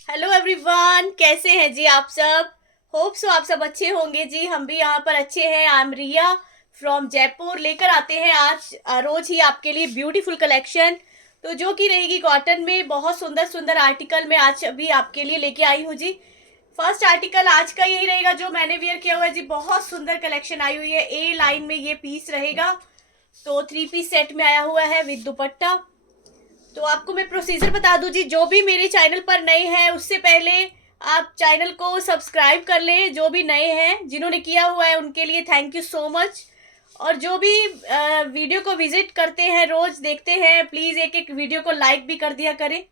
Hello everyone, कैसे हैं जी आप सब। होप सो आप सब अच्छे होंगे जी। हम भी यहाँ पर अच्छे हैं। I am Riya from Jaipur, लेकर आते हैं आज रोज ही आपके लिए ब्यूटीफुल कलेक्शन, तो जो कि रहेगी कॉटन में। बहुत सुंदर सुंदर आर्टिकल मैं आज अभी आपके लिए लेके आई हूँ जी। फर्स्ट आर्टिकल आज का यही रहेगा जो मैंने वियर किया हुआ है जी। बहुत सुंदर कलेक्शन आई हुई है। ए लाइन में ये पीस रहेगा, तो 3 पीस सेट में आया हुआ है विद दुपट्टा। तो आपको मैं प्रोसीजर बता दूं जी। जो भी मेरे चैनल पर नए हैं उससे पहले आप चैनल को सब्सक्राइब कर लें। जो भी नए हैं, जिन्होंने किया हुआ है उनके लिए थैंक यू सो मच। और जो भी वीडियो को विजिट करते हैं, रोज देखते हैं, प्लीज एक एक वीडियो को लाइक भी कर दिया करें,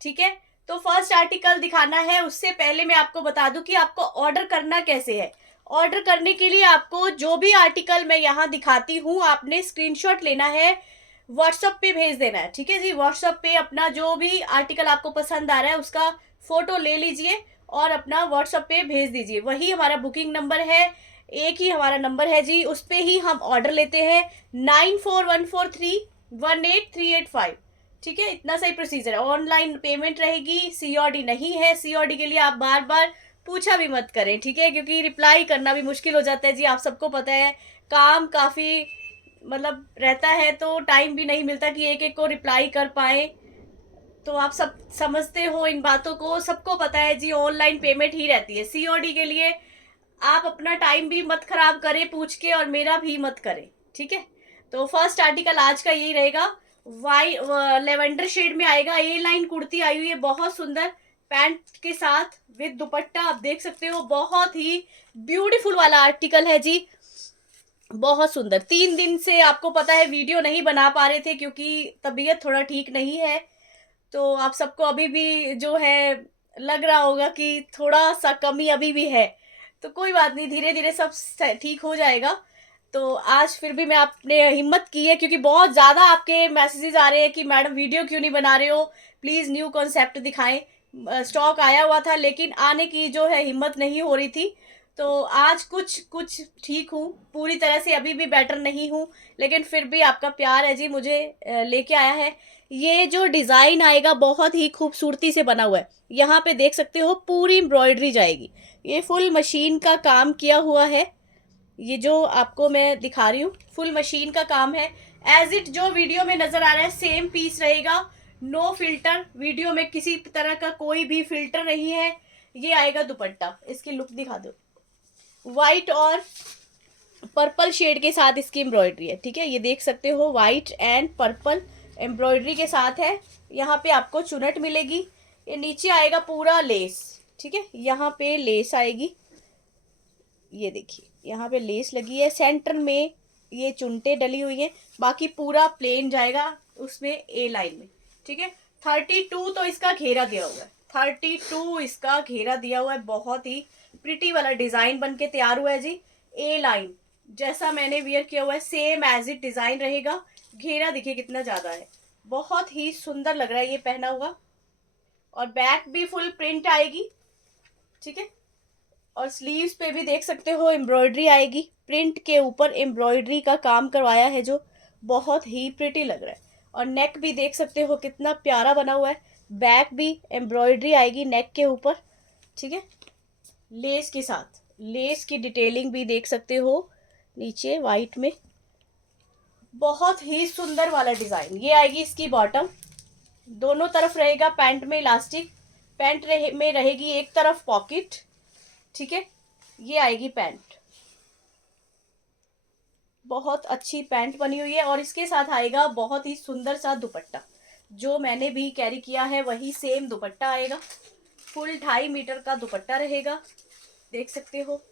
ठीक है। तो फर्स्ट आर्टिकल दिखाना है, उससे पहले मैं आपको बता दूं कि आपको ऑर्डर करना कैसे है। ऑर्डर करने के लिए आपको जो भी आर्टिकल मैं यहाँ दिखाती हूँ, आपने स्क्रीनशॉट लेना है, व्हाट्सएप पे भेज देना है, ठीक है जी। व्हाट्सएप पे अपना जो भी आर्टिकल आपको पसंद आ रहा है उसका फोटो ले लीजिए और अपना व्हाट्सएप पे भेज दीजिए। वही हमारा बुकिंग नंबर है, एक ही हमारा नंबर है जी, उस पे ही हम ऑर्डर लेते हैं। 9414318385, ठीक है। इतना सही प्रोसीजर है। ऑनलाइन पेमेंट रहेगी, सीओडी नहीं है। सीओडी के लिए आप बार बार पूछा भी मत करें, ठीक है, क्योंकि रिप्लाई करना भी मुश्किल हो जाता है जी। आप सबको पता है काम काफ़ी मतलब रहता है, तो टाइम भी नहीं मिलता कि एक एक को रिप्लाई कर पाए। तो आप सब समझते हो इन बातों को, सबको पता है जी। ऑनलाइन पेमेंट ही रहती है। सीओडी के लिए आप अपना टाइम भी मत खराब करें पूछ के, और मेरा भी मत करें, ठीक है। तो फर्स्ट आर्टिकल आज का यही रहेगा। वाई लेवेंडर शेड में आएगा। ए लाइन कुर्ती आई हुई है, बहुत सुंदर पैंट के साथ विद दुपट्टा। आप देख सकते हो, बहुत ही ब्यूटीफुल वाला आर्टिकल है जी। बहुत सुंदर। 3 दिन से आपको पता है वीडियो नहीं बना पा रहे थे क्योंकि तबीयत थोड़ा ठीक नहीं है। तो आप सबको अभी भी जो है लग रहा होगा कि थोड़ा सा कमी अभी भी है। तो कोई बात नहीं, धीरे धीरे सब ठीक हो जाएगा। तो आज फिर भी मैं आपने हिम्मत की है क्योंकि बहुत ज़्यादा आपके मैसेजेस आ रहे हैं कि मैडम वीडियो क्यों नहीं बना रहे हो, प्लीज़ न्यू कॉन्सेप्ट दिखाएं। स्टॉक आया हुआ था लेकिन आने की जो है हिम्मत नहीं हो रही थी। तो आज कुछ कुछ ठीक हूँ, पूरी तरह से अभी भी बेटर नहीं हूँ, लेकिन फिर भी आपका प्यार है जी मुझे लेके आया है। ये जो डिज़ाइन आएगा बहुत ही खूबसूरती से बना हुआ है। यहाँ पे देख सकते हो पूरी एम्ब्रॉयडरी जाएगी। ये फुल मशीन का काम किया हुआ है। ये जो आपको मैं दिखा रही हूँ फुल मशीन का काम है। एज इट जो वीडियो में नजर आ रहा है सेम पीस रहेगा। नो फिल्टर, वीडियो में किसी तरह का कोई भी फिल्टर नहीं है। ये आएगा दुपट्टा, इसकी लुक दिखा दो। वाइट और पर्पल शेड के साथ इसकी एम्ब्रॉयडरी है, ठीक है। ये देख सकते हो वाइट एंड पर्पल एम्ब्रॉयडरी के साथ है। यहाँ पे आपको चुनट मिलेगी। ये नीचे आएगा पूरा लेस, ठीक है। यहाँ पे लेस आएगी, ये देखिए यहाँ पे लेस लगी है। सेंटर में ये चुनटे डली हुई हैं। बाकी पूरा प्लेन जाएगा उसमें ए लाइन में, ठीक है। 32 तो इसका घेरा दिया हुआ है। 32 इसका घेरा दिया हुआ है। बहुत ही प्रिटी वाला डिजाइन बन के तैयार हुआ है जी। ए लाइन जैसा मैंने वियर किया हुआ है सेम एज इट डिजाइन रहेगा। घेरा देखिए कितना ज्यादा है, बहुत ही सुंदर लग रहा है ये पहना हुआ। और बैक भी फुल प्रिंट आएगी, ठीक है। और स्लीव्स पे भी देख सकते हो एम्ब्रॉयडरी आएगी। प्रिंट के ऊपर एम्ब्रॉयडरी का काम करवाया है जो बहुत ही प्रिटी लग रहा है। और नेक भी देख सकते हो कितना प्यारा बना हुआ है। बैक भी एम्ब्रॉयडरी आएगी नेक के ऊपर, ठीक है। लेस के साथ, लेस की डिटेलिंग भी देख सकते हो नीचे वाइट में। बहुत ही सुंदर वाला डिजाइन। ये आएगी इसकी बॉटम। दोनों तरफ रहेगा पैंट में इलास्टिक। में रहेगी एक तरफ पॉकेट, ठीक है। ये आएगी पैंट, बहुत अच्छी पैंट बनी हुई है। और इसके साथ आएगा बहुत ही सुंदर सा दुपट्टा। जो मैंने भी कैरी किया है वही सेम दुपट्टा आएगा। फुल 2.5 मीटर का दुपट्टा रहेगा, देख सकते हो,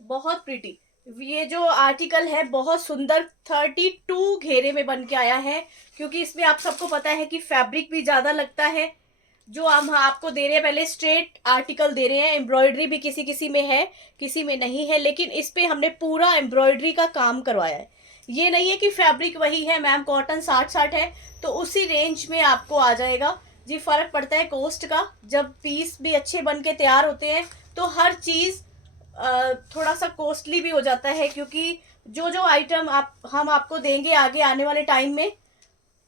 बहुत प्रिटी। ये जो आर्टिकल है बहुत सुंदर 32 घेरे में बन के आया है, क्योंकि इसमें आप सबको पता है कि फैब्रिक भी ज़्यादा लगता है। जो हम आपको दे रहे हैं पहले स्ट्रेट आर्टिकल दे रहे हैं। एम्ब्रॉयडरी भी किसी किसी में है, किसी में नहीं है, लेकिन इस पे हमने पूरा एम्ब्रॉयडरी का काम करवाया है। ये नहीं है कि फैब्रिक वही है मैम, कॉटन 60-60 है तो उसी रेंज में आपको आ जाएगा जी। फर्क पड़ता है कॉस्ट का। जब पीस भी अच्छे बन के तैयार होते हैं तो हर चीज़ थोड़ा सा कॉस्टली भी हो जाता है, क्योंकि जो जो आइटम हम आपको देंगे आगे आने वाले टाइम में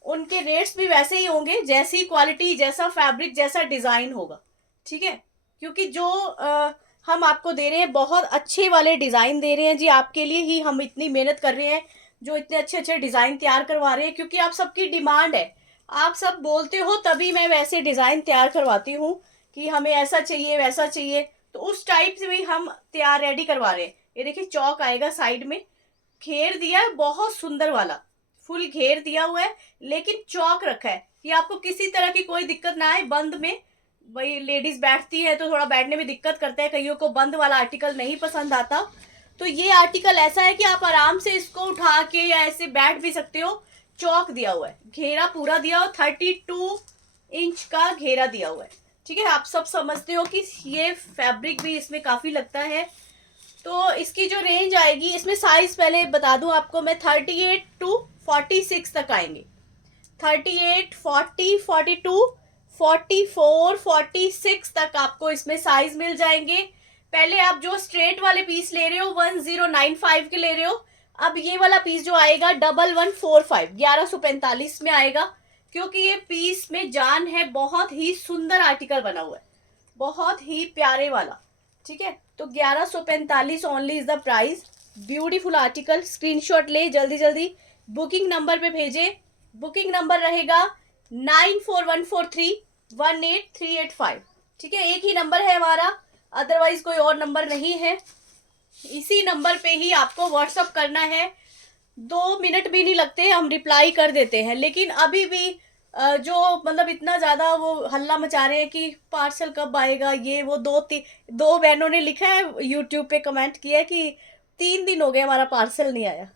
उनके रेट्स भी वैसे ही होंगे, जैसी क्वालिटी, जैसा फैब्रिक, जैसा डिज़ाइन होगा, ठीक है। क्योंकि जो हम आपको दे रहे हैं बहुत अच्छे वाले डिज़ाइन दे रहे हैं जी, आपके लिए ही हम इतनी मेहनत कर रहे हैं, जो इतने अच्छे अच्छे डिज़ाइन तैयार करवा रहे हैं, क्योंकि आप सबकी डिमांड है, आप सब बोलते हो तभी मैं वैसे डिज़ाइन तैयार करवाती हूँ कि हमें ऐसा चाहिए वैसा चाहिए, तो उस टाइप से भी हम तैयार रेडी करवा रहे हैं। ये देखिए चौक आएगा साइड में, घेर दिया है बहुत सुंदर वाला, फुल घेर दिया हुआ है, लेकिन चौक रखा है कि आपको किसी तरह की कोई दिक्कत ना आए बंद में। भाई लेडीज बैठती है तो थोड़ा बैठने में दिक्कत करता है, कईयों को बंद वाला आर्टिकल नहीं पसंद आता, तो ये आर्टिकल ऐसा है कि आप आराम से इसको उठा के या ऐसे बैठ भी सकते हो। चौक दिया हुआ है, घेरा पूरा दिया हुआ, 32 इंच का घेरा दिया हुआ है, ठीक है। आप सब समझते हो कि ये फैब्रिक भी इसमें काफी लगता है। तो इसकी जो रेंज आएगी, इसमें साइज पहले बता दूं आपको मैं, 38 to 46 तक आएंगे। 38, 40, 42, 44, 46 तक आपको इसमें साइज मिल जाएंगे। पहले आप जो स्ट्रेट वाले पीस ले रहे हो 1095 के ले रहे हो, अब ये वाला पीस जो आएगा 1145, 1145 में आएगा, क्योंकि ये पीस में जान है, बहुत ही सुंदर आर्टिकल बना हुआ है, बहुत ही प्यारे वाला, ठीक है। तो 1145 only is the price. Beautiful article, screenshot ले जल्दी जल्दी, बुकिंग नंबर पे भेजे। बुकिंग नंबर रहेगा 9414318385, ठीक है। एक ही नंबर है हमारा, अदरवाइज कोई और नंबर नहीं है। इसी नंबर पे ही आपको व्हाट्सअप करना है, 2 मिनट भी नहीं लगते, हम रिप्लाई कर देते हैं। लेकिन अभी भी जो मतलब इतना ज़्यादा वो हल्ला मचा रहे हैं कि पार्सल कब आएगा, ये वो, दो बहनों ने लिखा है यूट्यूब पे, कमेंट किया है कि 3 दिन हो गए हमारा पार्सल नहीं आया।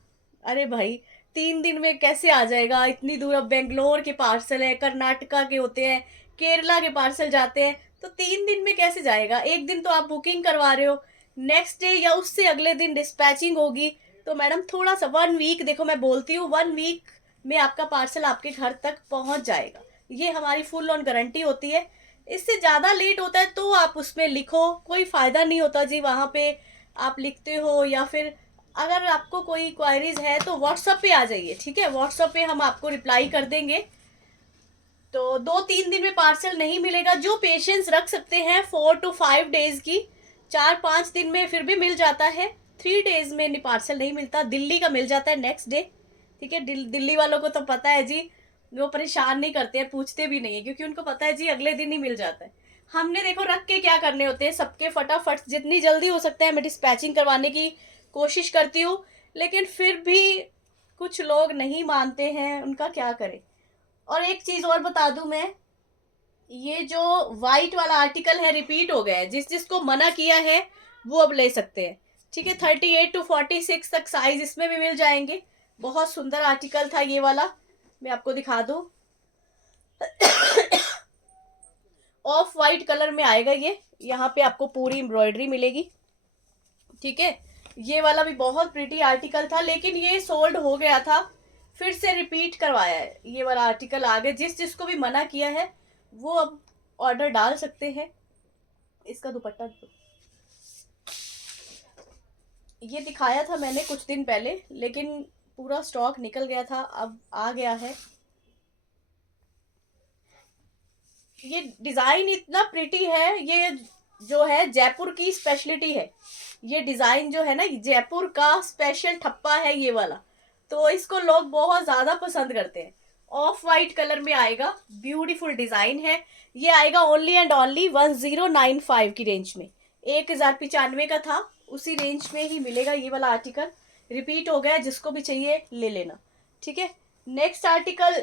अरे भाई 3 दिन में कैसे आ जाएगा, इतनी दूर, अब बेंगलोर के पार्सल है, कर्नाटका के होते हैं, केरला के पार्सल जाते हैं, तो 3 दिन में कैसे जाएगा। एक दिन तो आप बुकिंग करवा रहे हो, नेक्स्ट डे या उससे अगले दिन डिस्पैचिंग होगी, तो मैडम थोड़ा सा 1 वीक, देखो मैं बोलती हूँ 1 वीक में आपका पार्सल आपके घर तक पहुंच जाएगा, ये हमारी फुल ऑन गारंटी होती है। इससे ज़्यादा लेट होता है तो आप उसमें लिखो, कोई फ़ायदा नहीं होता जी, वहाँ पे आप लिखते हो, या फिर अगर आपको कोई क्वायरीज है तो व्हाट्सएप पे आ जाइए, ठीक है। व्हाट्सएप पे हम आपको रिप्लाई कर देंगे। तो 2-3 दिन में पार्सल नहीं मिलेगा, जो पेशेंस रख सकते हैं 4 to 5 डेज की, 4-5 दिन में फिर भी मिल जाता है, 3 डेज में पार्सल नहीं मिलता। दिल्ली का मिल जाता है नेक्स्ट डे, ठीक है। दिल्ली वालों को तो पता है जी, वो परेशान नहीं करते हैं, पूछते भी नहीं है, क्योंकि उनको पता है जी अगले दिन ही मिल जाता है। हमने देखो रख के क्या करने होते हैं, सबके फटाफट जितनी जल्दी हो सकता है मैं डिस्पैचिंग करवाने की कोशिश करती हूँ, लेकिन फिर भी कुछ लोग नहीं मानते हैं, उनका क्या करें। और एक चीज़ और बता दूं मैं, ये जो वाइट वाला आर्टिकल है रिपीट हो गया है, जिसको मना किया है वो अब ले सकते हैं, ठीक है। 38 to 46 तक साइज इसमें भी मिल जाएंगे। बहुत सुंदर आर्टिकल था ये वाला, मैं आपको दिखा दूं। ऑफ वाइट कलर में आएगा ये, यहाँ पे आपको पूरी एम्ब्रॉयडरी मिलेगी, ठीक है। ये वाला भी बहुत प्रिटी आर्टिकल था, लेकिन ये सोल्ड हो गया था, फिर से रिपीट करवाया है, ये वाला आर्टिकल आ गया। जिसको भी मना किया है वो अब ऑर्डर डाल सकते हैं। इसका दुपट्टा ये दिखाया था मैंने कुछ दिन पहले, लेकिन पूरा स्टॉक निकल गया था, अब आ गया है। ये डिज़ाइन इतना प्रिटी है, ये जो है जयपुर की स्पेशलिटी है, ये डिज़ाइन जो है ना जयपुर का स्पेशल ठप्पा है ये वाला, तो इसको लोग बहुत ज़्यादा पसंद करते हैं। ऑफ वाइट कलर में आएगा, ब्यूटीफुल डिज़ाइन है। ये आएगा ओनली एंड ओनली 1095 की रेंज में, 1095 का था, उसी रेंज में ही मिलेगा ये वाला आर्टिकल। रिपीट हो गया, जिसको भी चाहिए ले लेना, ठीक है। नेक्स्ट आर्टिकल,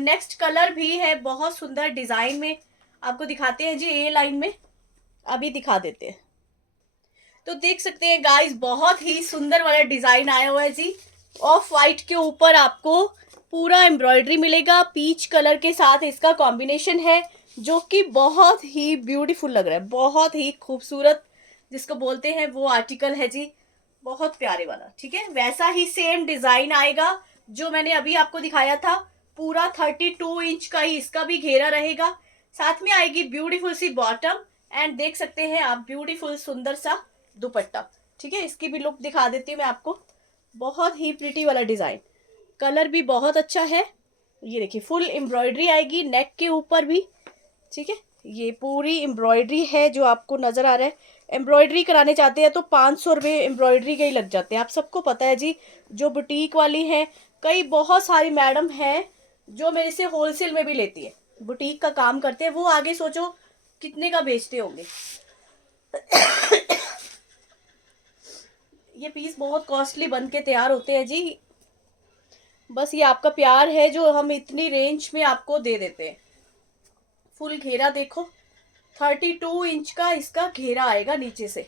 नेक्स्ट कलर भी है बहुत सुंदर डिज़ाइन में, आपको दिखाते हैं जी, ए लाइन में अभी दिखा देते हैं। तो देख सकते हैं गाइस, बहुत ही सुंदर वाला डिज़ाइन आया हुआ है जी। ऑफ वाइट के ऊपर आपको पूरा एम्ब्रॉयडरी मिलेगा, पीच कलर के साथ इसका कॉम्बिनेशन है, जो कि बहुत ही ब्यूटीफुल लग रहा है, बहुत ही खूबसूरत, जिसको बोलते हैं वो आर्टिकल है जी, बहुत प्यारे वाला, ठीक है। वैसा ही सेम डिज़ाइन आएगा जो मैंने अभी आपको दिखाया था, पूरा 32 इंच का ही इसका भी घेरा रहेगा, साथ में आएगी ब्यूटीफुल सी बॉटम, एंड देख सकते हैं आप ब्यूटीफुल सुंदर सा दुपट्टा, ठीक है। इसकी भी लुक दिखा देती हूँ मैं आपको, बहुत ही प्रिटी वाला डिज़ाइन, कलर भी बहुत अच्छा है, ये देखिए फुल एम्ब्रॉयडरी आएगी नेक के ऊपर भी, ठीक है। ये पूरी एम्ब्रॉयडरी है जो आपको नजर आ रहा है। एम्ब्रॉयडरी कराने चाहते हैं तो 500 रुपये एम्ब्रॉयडरी के ही लग जाते हैं, आप सबको पता है जी। जो बुटीक वाली हैं, कई बहुत सारी मैडम हैं जो मेरे से होलसेल में भी लेती है, बुटीक का काम करते हैं, वो आगे सोचो कितने का बेचते होंगे। ये पीस बहुत कॉस्टली बन के तैयार होते हैं जी। बस ये आपका प्यार है जो हम इतनी रेंज में आपको दे देते हैं। फुल घेरा देखो, 32 इंच का इसका घेरा आएगा नीचे से,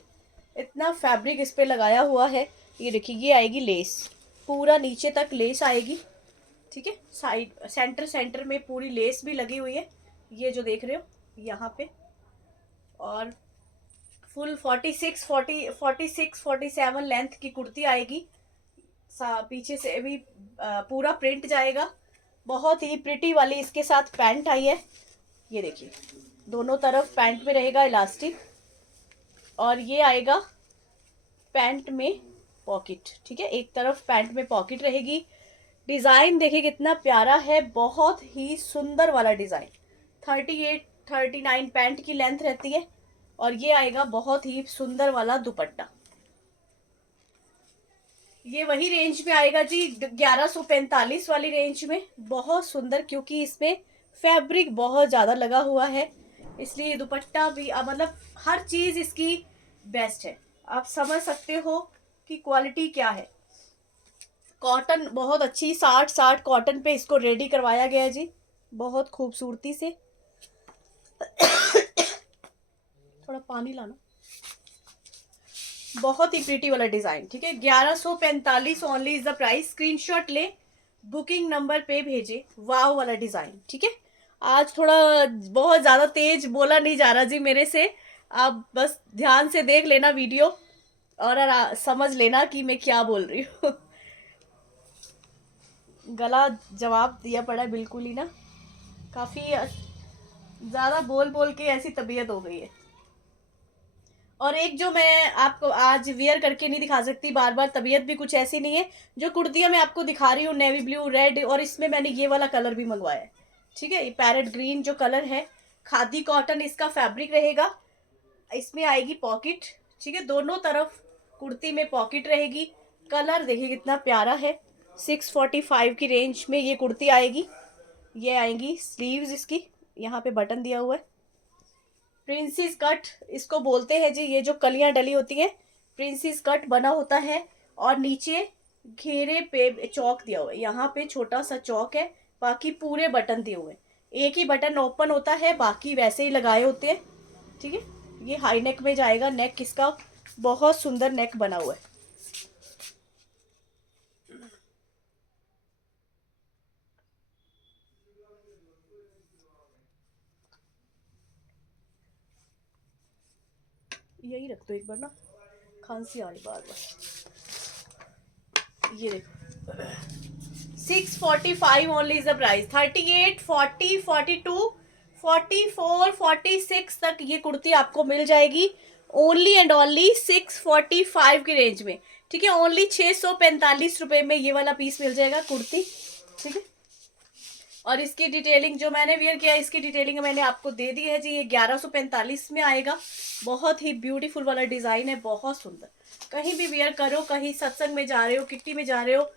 इतना फैब्रिक इस पे लगाया हुआ है। ये देखिए ये आएगी लेस, पूरा नीचे तक लेस आएगी, ठीक है। साइड सेंटर सेंटर में पूरी लेस भी लगी हुई है, ये जो देख रहे हो यहाँ पे। और फुल 46 47 लेंथ की कुर्ती आएगी। पीछे से भी पूरा प्रिंट जाएगा, बहुत ही प्रिटी वाली इसके साथ पैंट आई है। ये देखिए दोनों तरफ पैंट में रहेगा इलास्टिक, और ये आएगा पैंट में पॉकेट, ठीक है। एक तरफ पैंट में पॉकेट रहेगी। डिज़ाइन देखिए कितना प्यारा है, बहुत ही सुंदर वाला डिज़ाइन। 38 39 पैंट की लेंथ रहती है, और ये आएगा बहुत ही सुंदर वाला दुपट्टा। ये वही रेंज में आएगा जी, 1145 वाली रेंज में। बहुत सुंदर, क्योंकि इसमें फैब्रिक बहुत ज़्यादा लगा हुआ है, इसलिए दुपट्टा भी मतलब हर चीज़ इसकी बेस्ट है। आप समझ सकते हो कि क्वालिटी क्या है। कॉटन बहुत अच्छी, 60 कॉटन पे इसको रेडी करवाया गया है जी, बहुत खूबसूरती से। थोड़ा पानी लाना। बहुत ही प्रीटी वाला डिजाइन, ठीक है। 1145 only is the price. Screenshot ले, बुकिंग नंबर पे भेजे। वाव वाला डिजाइन, ठीक है। आज थोड़ा बहुत ज्यादा तेज बोला नहीं जा रहा जी मेरे से, आप बस ध्यान से देख लेना वीडियो और समझ लेना कि मैं क्या बोल रही हूँ। गला जवाब दिया पड़ा है बिल्कुल ही ना, काफी ज्यादा बोल बोल के ऐसी तबीयत हो गई है। और एक जो मैं आपको आज वियर करके नहीं दिखा सकती बार बार, तबीयत भी कुछ ऐसी नहीं है, जो कुर्तियां मैं आपको दिखा रही हूँ नेवी ब्लू रेड, और इसमें मैंने ये वाला कलर भी मंगवाया है, ठीक है। ये पैरेट ग्रीन जो कलर है, खादी कॉटन इसका फैब्रिक रहेगा। इसमें आएगी पॉकेट, ठीक है, दोनों तरफ कुर्ती में पॉकेट रहेगी। कलर देखिए कितना प्यारा है। 645 की रेंज में ये कुर्ती आएगी। ये आएंगी स्लीव्स इसकी, यहाँ पे बटन दिया हुआ है। प्रिंसेस कट इसको बोलते हैं जी, ये जो कलियां डली होती हैं, प्रिंसेस कट बना होता है। और नीचे घेरे पे चौक दिया हुआ है, यहाँ पे छोटा सा चौक है, बाकी पूरे बटन दिए हुए हैं। एक ही बटन ओपन होता है, बाकी वैसे ही लगाए होते हैं, ठीक है। ये हाई नेक में जाएगा, नेक इसका बहुत सुंदर नेक बना हुआ है। यही रख दो एक बार ना, खांसी आ रही बार बार। ये देखो 645 ओनली इज द प्राइस। 38 40 42 44 46 तक ये कुर्ती आपको मिल जाएगी ओनली एंड ओनली 645 की रेंज में, ठीक है। ओनली 645 रुपए में ये वाला पीस मिल जाएगा कुर्ती, ठीक है। और इसकी डिटेलिंग जो मैंने वेयर किया, इसकी डिटेलिंग मैंने आपको दे दी है जी। ये 1145 में आएगा, बहुत ही ब्यूटीफुल वाला डिजाइन है, बहुत सुंदर। कहीं भी वेयर करो, कहीं सत्संग में जा रहे हो, किट्टी में जा रहे हो,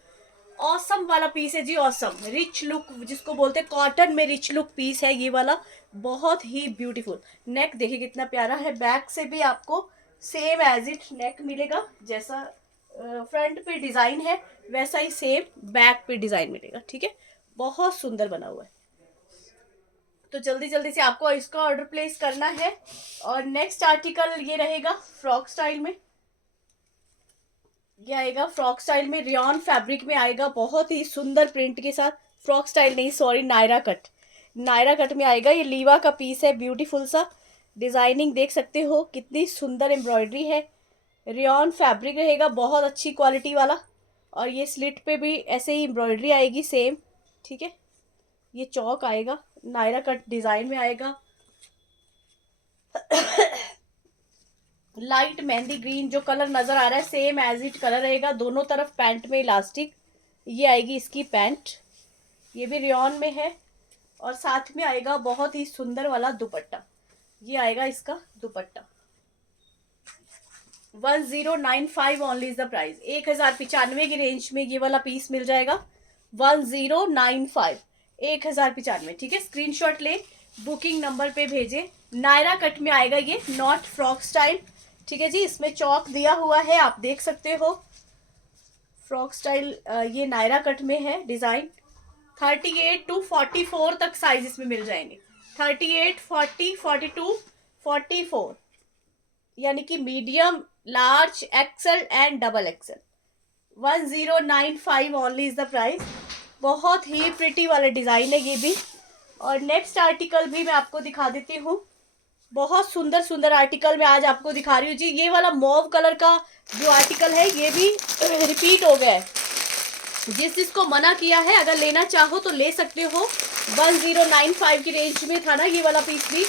ऑसम वाला पीस है जी, ऑसम। रिच लुक जिसको बोलते हैं, कॉटन में रिच लुक पीस है ये वाला, बहुत ही ब्यूटीफुल। नेक देखिए कितना प्यारा है, बैक से भी आपको सेम एज इट नेक मिलेगा, जैसा फ्रंट पे डिजाइन है वैसा ही सेम बैक पे डिजाइन मिलेगा, ठीक है। बहुत सुंदर बना हुआ है। तो जल्दी जल्दी से आपको इसका ऑर्डर प्लेस करना है। और नेक्स्ट आर्टिकल ये रहेगा फ्रॉक स्टाइल में। ये आएगा फ्रॉक स्टाइल में, रियॉन फैब्रिक में आएगा, बहुत ही सुंदर प्रिंट के साथ। फ्रॉक स्टाइल नहीं, sorry, Naira cut, Naira cut में आएगा। ये लीवा का पीस है, ब्यूटीफुल सा डिजाइनिंग देख सकते हो, कितनी सुंदर एम्ब्रॉयडरी है। रियॉन फैब्रिक रहेगा, बहुत अच्छी क्वालिटी वाला। और ये स्लिट पे भी ऐसे ही एम्ब्रॉयडरी आएगी सेम, ठीक है। ये चौक आएगा, नायरा कट डिजाइन में आएगा। लाइट मेहंदी ग्रीन जो कलर नजर आ रहा है, सेम एज इट कलर रहेगा। दोनों तरफ पैंट में इलास्टिक, ये आएगी इसकी पैंट। ये भी रेयॉन में है। और साथ में आएगा बहुत ही सुंदर वाला दुपट्टा। ये आएगा इसका दुपट्टा। 1095 ओनली इज द प्राइस। 1095 की रेंज में ये वाला पीस मिल जाएगा। 1095, 1095। ठीक है, स्क्रीनशॉट ले, बुकिंग नंबर पे भेजे। नायरा कट में आएगा ये, नॉट फ्रॉक स्टाइल। ठीक है जी, इसमें चौक दिया हुआ है, आप देख सकते हो। फ्रॉक स्टाइल ये नायरा कट में है डिजाइन। 38 टू 44 तक साइज इसमें मिल जाएंगे। 38, 40, 42, 44, यानी कि medium, large, XL and double XL. 1095 only is the price. बहुत ही प्रिटी वाले डिजाइन है ये भी। और नेक्स्ट आर्टिकल भी मैं आपको दिखा देती हूँ। बहुत सुंदर सुंदर आर्टिकल मैं आज आपको दिखा रही हूँ जी। ये वाला मॉव कलर का जो आर्टिकल है ये भी रिपीट हो गया है। जिसको मना किया है, अगर लेना चाहो तो ले सकते हो। 1095 की रेंज में था ना ये वाला पीस भी।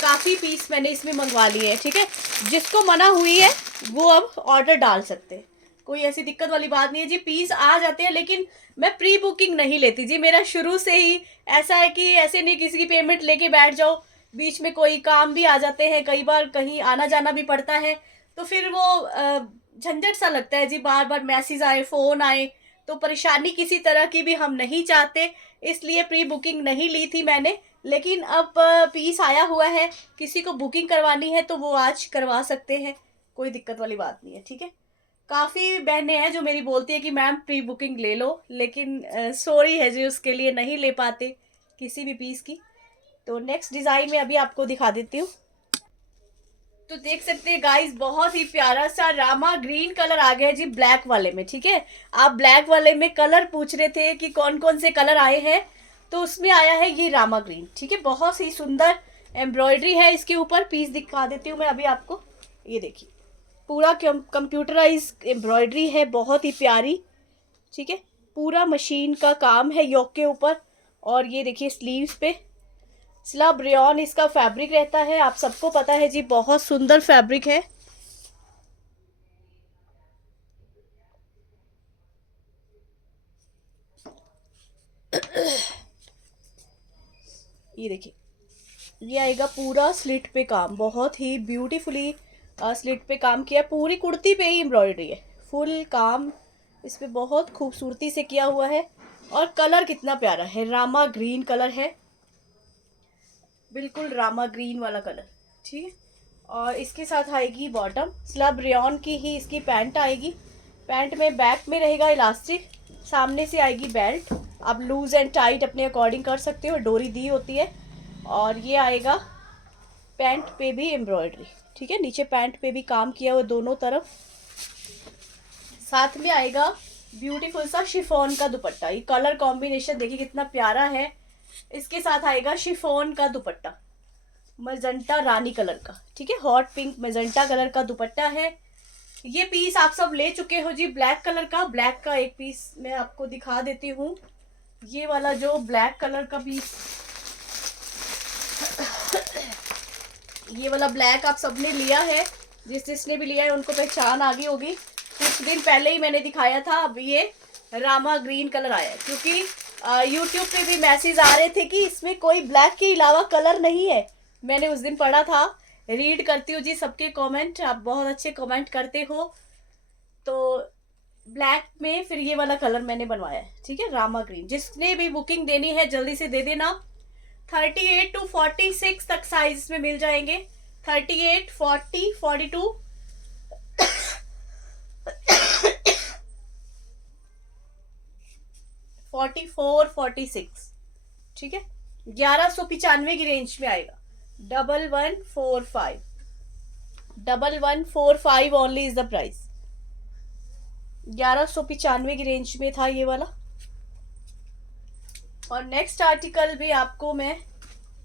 काफ़ी पीस मैंने इसमें मंगवा लिए हैं। ठीक है, जिसको मना हुई है वो अब ऑर्डर डाल सकते हैं, कोई ऐसी दिक्कत वाली बात नहीं है जी। पीस आ जाते हैं, लेकिन मैं प्री बुकिंग नहीं लेती जी। मेरा शुरू से ही ऐसा है कि ऐसे नहीं किसी की पेमेंट लेके बैठ जाओ, बीच में कोई काम भी आ जाते हैं, कई बार कहीं आना जाना भी पड़ता है, तो फिर वो झंझट सा लगता है जी। बार बार मैसेज आए, फ़ोन आए, तो परेशानी किसी तरह की भी हम नहीं चाहते, इसलिए प्री बुकिंग नहीं ली थी मैंने। लेकिन अब पीस आया हुआ है, किसी को बुकिंग करवानी है तो वो आज करवा सकते हैं, कोई दिक्कत वाली बात नहीं है। ठीक है, काफ़ी बहनें हैं जो मेरी बोलती है कि मैम प्री बुकिंग ले लो, लेकिन सॉरी है जी, उसके लिए नहीं ले पाते किसी भी पीस की। तो नेक्स्ट डिज़ाइन में अभी आपको दिखा देती हूँ। तो देख सकते हैं गाइस, बहुत ही प्यारा सा रामा ग्रीन कलर आ गया है जी ब्लैक वाले में। ठीक है, आप ब्लैक वाले में कलर पूछ रहे थे कि कौन कौन से कलर आए हैं, तो उसमें आया है ये रामा ग्रीन। ठीक है, बहुत ही सुंदर एम्ब्रॉयडरी है इसके ऊपर। पीस दिखा देती हूँ मैं अभी आपको। ये देखिए, पूरा कंप्यूटराइज एम्ब्रॉयडरी है, बहुत ही प्यारी। ठीक है, पूरा मशीन का काम है योक के ऊपर। और ये देखिए स्लीव्स पे स्लब रेयॉन इसका फैब्रिक रहता है, आप सबको पता है जी, बहुत सुंदर फैब्रिक है। ये देखिए, ये आएगा पूरा स्लिट पे काम, बहुत ही ब्यूटीफुली स्लिट पे काम किया। पूरी कुर्ती पे ही एम्ब्रॉयडरी है, फुल काम इस पे बहुत खूबसूरती से किया हुआ है। और कलर कितना प्यारा है, रामा ग्रीन कलर है, बिल्कुल रामा ग्रीन वाला कलर। ठीक है, और इसके साथ आएगी बॉटम, स्लब रेयॉन की ही इसकी पैंट आएगी। पैंट में बैक में रहेगा इलास्टिक, सामने से आएगी बेल्ट। आप लूज एंड टाइट अपने अकॉर्डिंग कर सकते हो, डोरी दी होती है। और ये आएगा पैंट पे भी एम्ब्रॉयडरी। ठीक है, नीचे पैंट पे भी काम किया हुआ दोनों तरफ। साथ में आएगा ब्यूटीफुल सा शिफॉन का दुपट्टा। ये कलर कॉम्बिनेशन देखिए कितना प्यारा है। इसके साथ आएगा शिफॉन का दुपट्टा, मजेंटा रानी कलर का। ठीक है, हॉट पिंक मजेंटा कलर का दुपट्टा है। ये पीस आप सब ले चुके हो जी ब्लैक कलर का। ब्लैक का एक पीस मैं आपको दिखा देती हूँ। ये वाला जो ब्लैक कलर का पीस, ये वाला ब्लैक आप सबने लिया है, जिसने भी लिया है उनको पहचान आ गई होगी। कुछ दिन पहले ही मैंने दिखाया था, अब ये रामा ग्रीन कलर आया है। क्योंकि यूट्यूब पे भी मैसेज आ रहे थे कि इसमें कोई ब्लैक के अलावा कलर नहीं है। मैंने उस दिन पढ़ा था, रीड करती हूँ जी सबके कमेंट, आप बहुत अच्छे कमेंट करते हो। तो ब्लैक में फिर ये वाला कलर मैंने बनवाया है। ठीक है, रामा ग्रीन। जिसने भी बुकिंग देनी है जल्दी से दे देना। 38 टू 46 तक साइज में मिल जाएंगे। 38, 40, 42 44, 46। ठीक है, 1195 की रेंज में आएगा। 1145, 1145 ओनली इज द प्राइस। 1195 की रेंज में था ये वाला। और नेक्स्ट आर्टिकल भी आपको मैं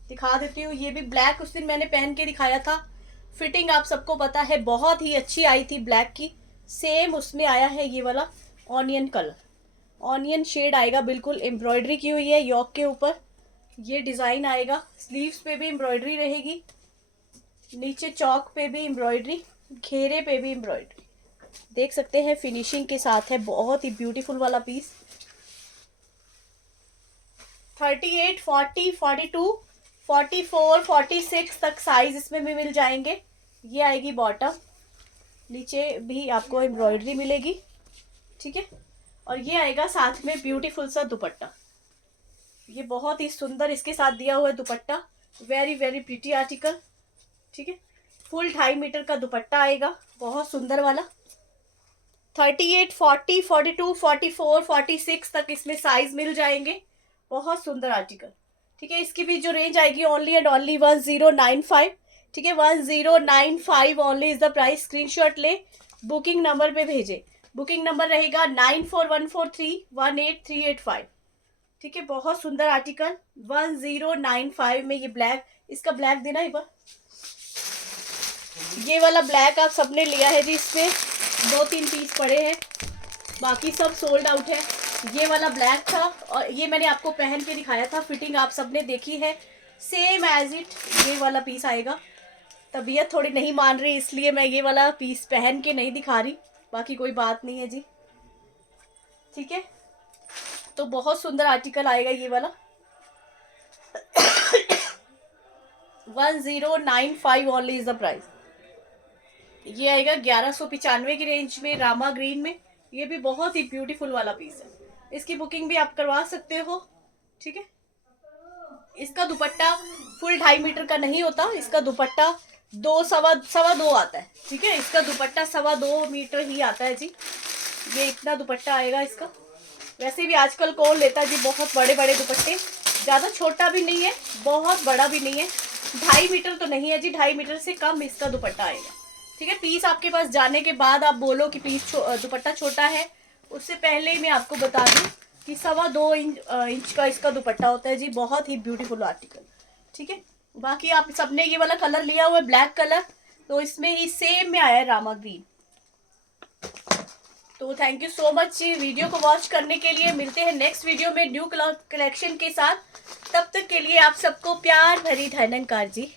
दिखा देती हूँ। ये भी ब्लैक उस दिन मैंने पहन के दिखाया था। फिटिंग आप सबको पता है बहुत ही अच्छी आई थी ब्लैक की। सेम उसमें आया है ये वाला ऑनियन कलर, ऑनियन शेड आएगा, बिल्कुल एम्ब्रॉयडरी की हुई है योक के ऊपर। ये डिज़ाइन आएगा, स्लीव्स पे भी एम्ब्रॉयडरी रहेगी, नीचे चौक पे भी एम्ब्रॉयडरी, घेरे पे भी एम्ब्रॉयडरी। देख सकते हैं फिनिशिंग के साथ है, बहुत ही ब्यूटीफुल वाला पीस। 38, 40, 42, 44, 46 तक साइज इसमें भी मिल जाएंगे। ये आएगी बॉटम, नीचे भी आपको एम्ब्रॉयडरी मिलेगी, ठीक है। और ये आएगा साथ में ब्यूटीफुल सा दुपट्टा, ये बहुत ही सुंदर इसके साथ दिया हुआ है दुपट्टा, वेरी वेरी प्रिटी आर्टिकल, ठीक है। फुल 2.5 मीटर का दुपट्टा आएगा, बहुत सुंदर वाला। 38, 40, 42, 44, 46 तक इसमें साइज मिल जाएंगे, बहुत सुंदर आर्टिकल, ठीक है। इसकी भी जो रेंज आएगी ओनली एंड ओनली 1095, ठीक है। 1095 only is the price. Screenshot ले, बुकिंग नंबर पे भेजे। बुकिंग नंबर रहेगा 9414318385, ठीक है। बहुत सुंदर आर्टिकल 1095 में। ये ब्लैक, इसका ब्लैक देना एक बार। ये वाला ब्लैक आप सबने लिया है जी, इसमें 2-3 पीस पड़े हैं, बाकी सब सोल्ड आउट है। ये वाला ब्लैक था और ये मैंने आपको पहन के दिखाया था, फिटिंग आप सबने देखी है, सेम एज इट ये वाला पीस आएगा। तबीयत थोड़ी नहीं मान रही इसलिए मैं ये वाला पीस पहन के नहीं दिखा रही, बाकी कोई बात नहीं है जी, ठीक है। तो बहुत सुंदर आर्टिकल आएगा ये वाला। 1095 ओनली इज द प्राइस। ये आएगा 1195 की रेंज में, रामा ग्रीन में। ये भी बहुत ही ब्यूटीफुल वाला पीस है, इसकी बुकिंग भी आप करवा सकते हो, ठीक है। इसका दुपट्टा फुल 2.5 मीटर का नहीं होता, इसका दुपट्टा 2 आता है, ठीक है। इसका दुपट्टा 2.25 मीटर ही आता है जी, ये इतना दुपट्टा आएगा इसका। वैसे भी आजकल कौन लेता है जी बहुत बड़े बड़े दुपट्टे, ज़्यादा छोटा भी नहीं है बहुत बड़ा भी नहीं है, 2.5 मीटर तो नहीं है जी, 2.5 मीटर से कम इसका दुपट्टा आएगा, ठीक है। पीस आपके पास जाने के बाद आप बोलो कि पीस दुपट्टा छोटा है, उससे पहले मैं आपको बता दूं कि 2.25 इंच का इसका दुपट्टा होता है जी, बहुत ही ब्यूटीफुल आर्टिकल, ठीक है। बाकी आप सबने ये वाला कलर लिया हुआ है ब्लैक कलर, तो इसमें ही सेम में आया है रामा ग्रीन। तो thank you so much video को वॉच करने के लिए। मिलते हैं नेक्स्ट वीडियो में न्यू कलेक्शन के साथ, तब तक के लिए आप सबको प्यार भरी धन्यवाद जी।